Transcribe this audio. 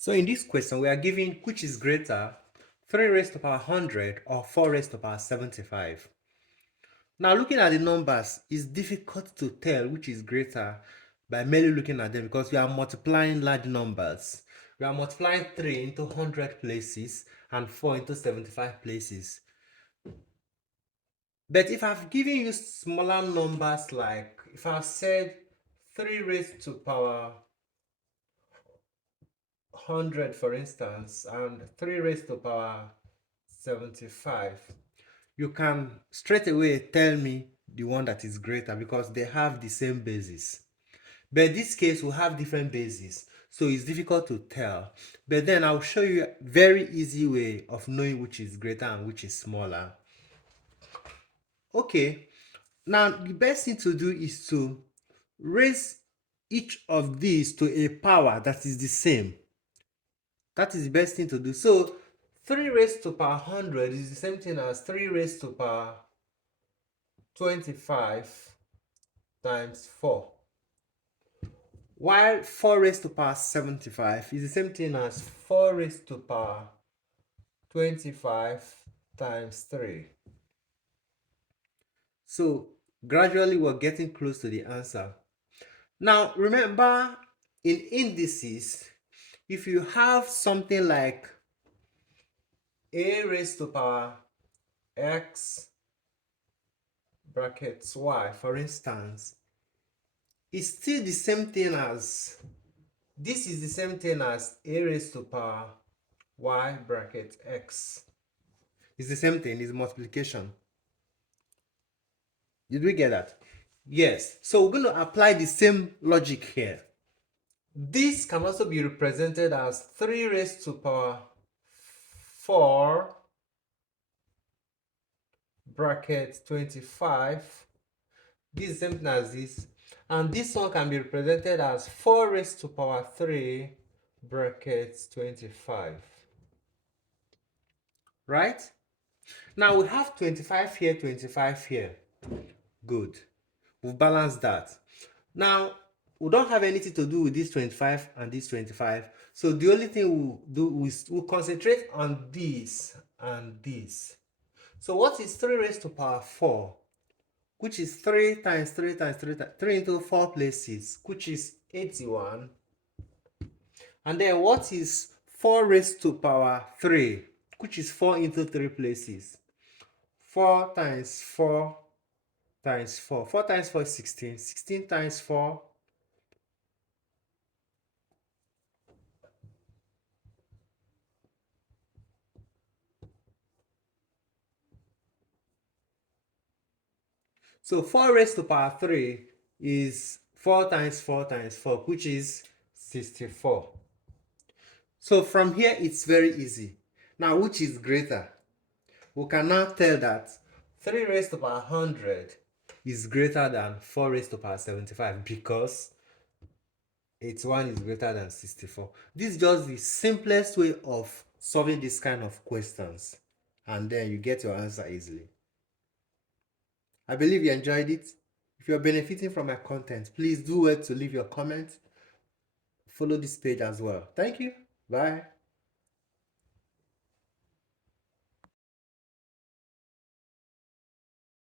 So in this question, we are given which is greater, 3 raised to power 100 or 4 raised to power 75. Now looking at the numbers, it's difficult to tell which is greater by merely looking at them because we are multiplying large numbers. We are multiplying 3 into 100 places and 4 into 75 places. But if I've given you smaller numbers, like if I've said 3 raised to power 100 for instance and 3 raised to power 75, you can straight away tell me the one that is greater because they have the same basis. But this case will have different bases, so it's difficult to tell. But then I'll show you a very easy way of knowing which is greater and which is smaller. Okay, now the best thing to do is to raise each of these to a power that is the same. That is the best thing to do. So 3 raised to power 100 is the same thing as 3 raised to power 25 times 4. While 4 raised to power 75 is the same thing as 4 raised to power 25 times 3. So gradually we're getting close to the answer. Now remember, in indices, if you have something like a raised to power x brackets y, for instance, it's still the same thing as, this is the same thing as a raised to power y bracket x. It's the same thing, it's multiplication. Did we get that? Yes. So we're going to apply the same logic here. This can also be represented as 3 raised to power 4 bracket 25. This is the same thing as this. And this one can be represented as 4 raised to power 3 bracket 25. Right? Now we have 25 here, 25 here. Good. We've balanced that. Now, we don't have anything to do with this 25 and this 25. So the only thing we'll do is we'll concentrate on this and this. So what is 3 raised to power 4? Which is 3 times 3 times 3 times 3 into 4 places, which is 81. And then what is 4 raised to power 3? Which is 4 into 3 places. 4 times 4 times 4. 4 times 4 is 16. 16 times 4. So 4 raised to power 3 is 4 times 4 times 4, which is 64. So from here, it's very easy. Now, which is greater? We can now tell that 3 raised to power 100 is greater than 4 raised to power 75 because 81 is greater than 64. This is just the simplest way of solving this kind of questions, and then you get your answer easily. I believe you enjoyed it. If you're benefiting from my content, please do well to leave your comment. Follow this page as well. Thank you. Bye.